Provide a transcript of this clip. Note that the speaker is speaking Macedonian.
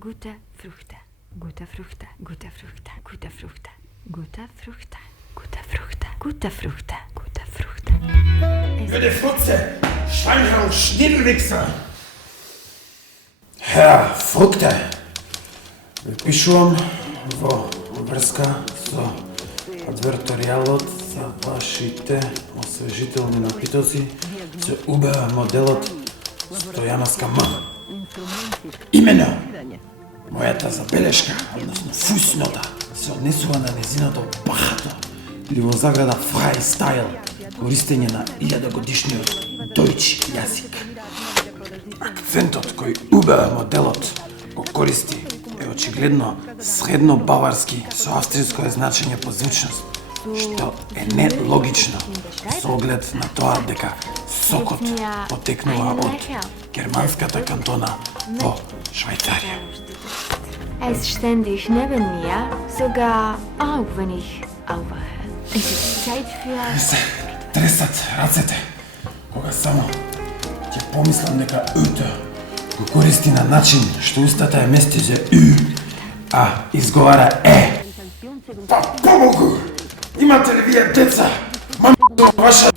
Gute Früchte. Gute Früchte. Gute Früchte. Gute Früchte. Gute Früchte. Gute Früchte. Gute Früchte. Gute Früchte. Gute Früchte, Schweinhang, Schniedelwichser. Herr Frukte, пишувам во врска со адверторијалот за вашите освежителни напитоци со УБА моделот Стојановска М. Имено, мојата забелешка, односно фуснота, се однесува на незиното бахато или во заграда фрајстайл, користење на 1000-годишниот дојч јазик. Акцентот кој УБА моделот го користи е очигледно средно баварски со австриско значење по звучност, што е нелогично со оглед на тоа дека сокот потекнува од германската кантона во Швајцарија. Er ist ständig neben mir, sogar auch wenn ich aufwache. Es ist Zeit für... Се тресат рацете, кога само ќе помислам дека Ү-то го користи на начин што устата е мести за Ү, а изговара Е. Па помогу! Имате ли вие деца? Мам, ваша